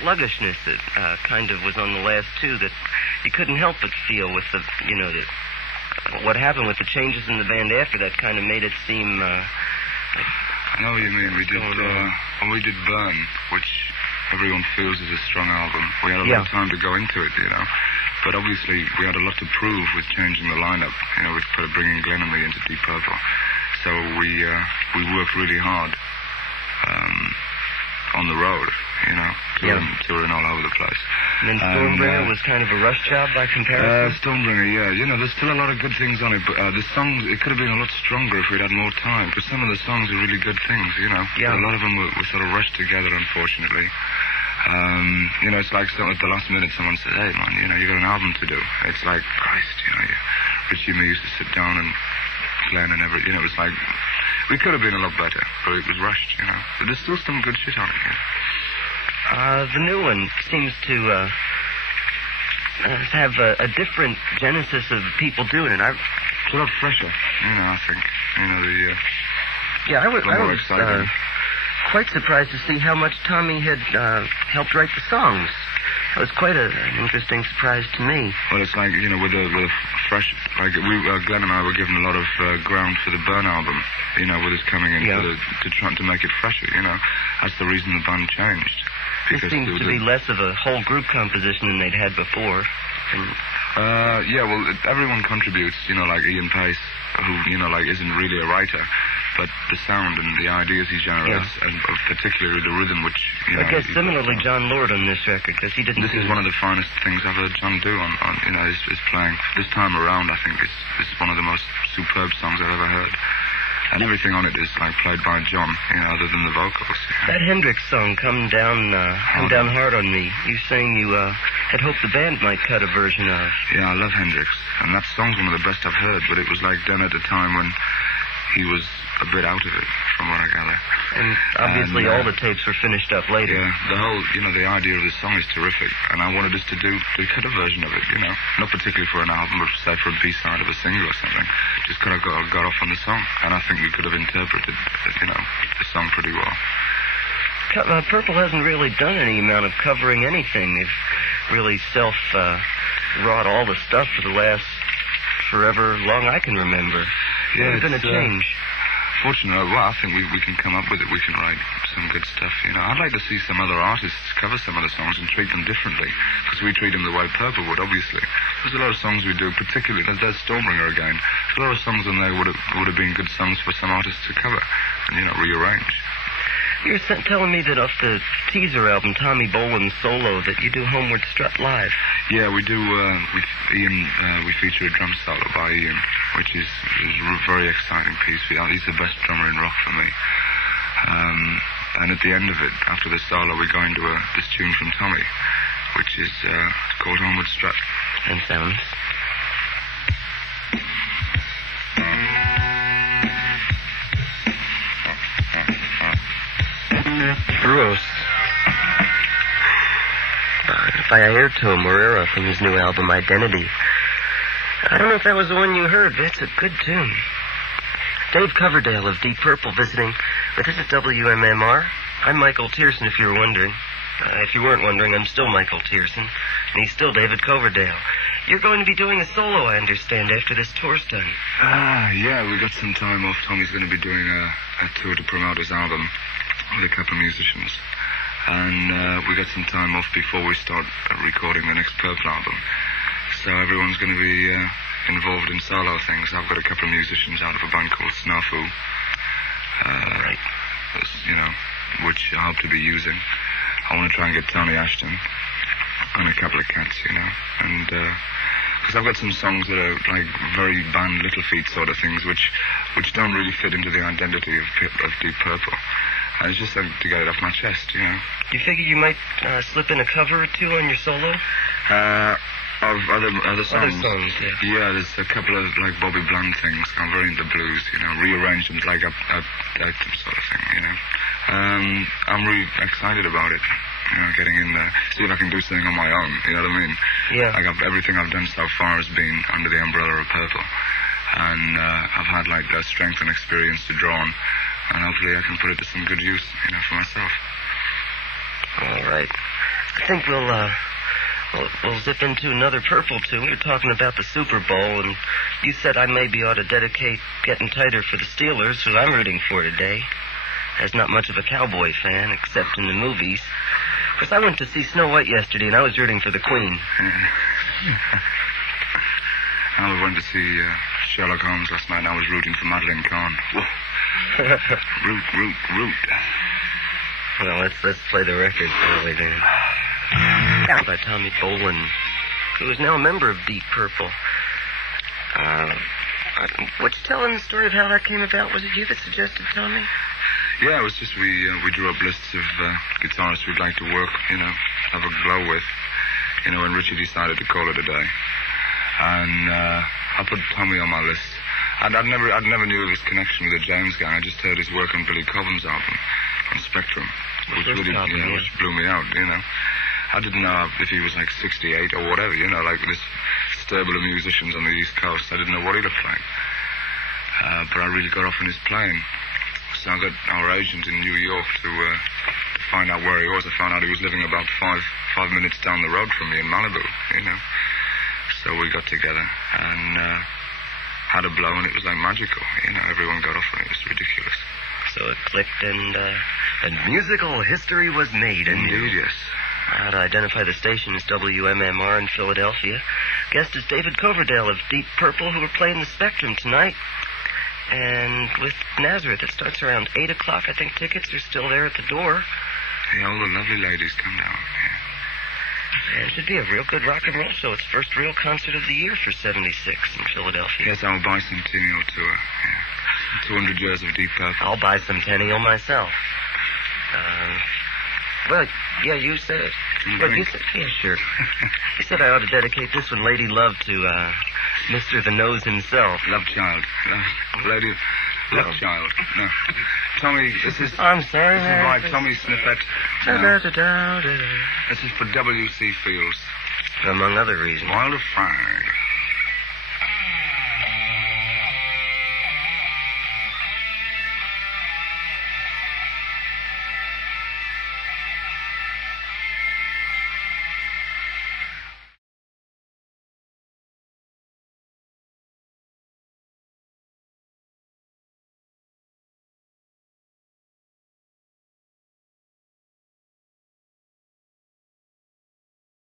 sluggishness that kind of was on the last two that you couldn't help but feel with the, what happened with the changes in the band after that kind of made it seem... I know what you mean. We did Burn, which everyone feels is a strong album. We had a lot of time to go into it, But obviously, we had a lot to prove with changing the lineup, with bringing Glenn and me into Deep Purple. So we worked really hard on the road, touring all over the place. And then Stormbringer was kind of a rush job by comparison? Stormbringer, yeah. There's still a lot of good things on it, but the songs, it could have been a lot stronger if we'd had more time, because some of the songs are really good things, Yeah. But a lot of them were sort of rushed together, unfortunately. It's like at the last minute someone said, hey, man, you got an album to do. It's like, Christ, Ritchie and me used to sit down and Glenn and everything, it was like, we could have been a lot better, but it was rushed, But there's still some good shit on it, The new one seems to have a different genesis of people doing it. It's a lot fresher, I think. I was quite surprised to see how much Tommy had helped write the songs. It was quite an interesting surprise to me. Well, it's like, with a fresh... Like, Glenn and I were given a lot of ground for the Burn album, with us coming in to make it fresher, That's the reason the band changed. It seems to be less of a whole group composition than they'd had before. Everyone contributes, like Ian Pace, who, isn't really a writer, but the sound and the ideas he generates, and particularly the rhythm, which, I guess similarly John Lord on this record, because he didn't... This is one of the finest things I've heard John do on his playing. This time around, I think it's one of the most superb songs I've ever heard. And everything on it is like played by John, other than the vocals. That Hendrix song, Come Down Hard on Me, you saying you had hoped the band might cut a version of. Yeah, I love Hendrix, and that song's one of the best I've heard, but it was like done at a time when he was a bit out of it, from what I gather. And obviously all the tapes were finished up later. Yeah, the whole, the idea of the song is terrific, and I wanted us to cut a version of it, Not particularly for an album, but say for a B-side of a single or something. Just kind of got off on the song, and I think we could have interpreted, the song pretty well. Purple hasn't really done any amount of covering anything. They've really wrought all the stuff for the last forever long I can remember. Yeah, it's been a change. Fortunately, I think we can come up with it. We can write some good stuff, I'd like to see some other artists cover some of the songs and treat them differently, because we treat them the way Purple would, obviously. There's a lot of songs we do, particularly, there's Stormbringer again. There's a lot of songs on there would have been good songs for some artists to cover and, rearrange. You're telling me that off the teaser album, Tommy Bolin's solo, that you do Homeward Strut live. Yeah, we do. With Ian, we feature a drum solo by Ian, which is a very exciting piece. He's the best drummer in rock for me. And at the end of it, after the solo, we go into this tune from Tommy, which is called Homeward Strut. And sounds... Bruce. By Airto Moreira from his new album, Identity. I don't know if that was the one you heard, but it's a good tune. Dave Coverdale of Deep Purple visiting with us at WMMR. I'm Michael Tearson, if you were wondering. If you weren't wondering, I'm still Michael Tearson, and he's still David Coverdale. You're going to be doing a solo, I understand, after this tour's done. Yeah, we got some time off. Tommy's going to be doing a tour to promote his album with a couple of musicians. And we got some time off before we start recording the next Purple album. So everyone's going to be involved in solo things. I've got a couple of musicians out of a band called Snafu. Right. Which I hope to be using. I want to try and get Tony Ashton and a couple of cats, and because I've got some songs that are like very band Little Feat sort of things, which don't really fit into the identity of Deep Purple. And it's just to get it off my chest, Do you figure you might slip in a cover or two on your solo? Of other songs. Other songs, yeah. Yeah, there's a couple of like Bobby Bland things. I'm very into blues, rearrange them like up sort of thing, I'm really excited about it. Getting in there, see if I can do something on my own. You know what I mean? Yeah. Like everything I've done so far has been under the umbrella of Purple, and I've had like the strength and experience to draw on, and hopefully I can put it to some good use, for myself. All right. I think we'll zip into another purple tune. We were talking about the Super Bowl, and you said I maybe ought to dedicate Getting Tighter for the Steelers, who I'm rooting for today. As not much of a cowboy fan, except in the movies. Of course, I went to see Snow White yesterday, and I was rooting for the Queen. I went to see Sherlock Holmes last night, and I was rooting for Madeleine Kahn. Root. Well, let's play the record, shall we, then? By Tommy Bolin, who is now a member of Deep Purple. Would you tell him the story of how that came about? Was it you that suggested Tommy? Yeah, it was just we drew up lists of guitarists we'd like to work, have a glow with, and Ritchie decided to call it a day. And I put Tommy on my list. I'd never knew of his connection with the James Gang. I just heard his work on Billy Cobham's album on Spectrum, which really, which blew me out, I didn't know if he was like 68 or whatever, like this stable of musicians on the East Coast. I didn't know what he looked like. But I really got off on his playing. So I got our agent in New York to find out where he was. I found out he was living about five minutes down the road from me in Malibu, So we got together and had a blow, and it was like magical. Everyone got off on it. It was ridiculous. So it clicked, and musical history was made. Indeed, yes. How to identify the station is WMMR in Philadelphia. Guest is David Coverdale of Deep Purple, who are playing the Spectrum tonight. And with Nazareth, it starts around 8 o'clock. I think tickets are still there at the door. Yeah, all the lovely ladies come down. Yeah. And it should be a real good rock and roll show. It's the first real concert of the year for 76 in Philadelphia. Yes, our bicentennial tour. Yeah. 200 years of Deep Purple. I'll bicentennial myself. Well, yeah, you said it. But you said, yeah, sure. You said I ought to dedicate this one, Lady Love, to Mr. The Nose himself. Love Child. Lady Love Child. No. Tommy, this is... I'm sorry, This is by Tommy Snippet. This is for W.C. Fields. Among other reasons. Wild of Fang.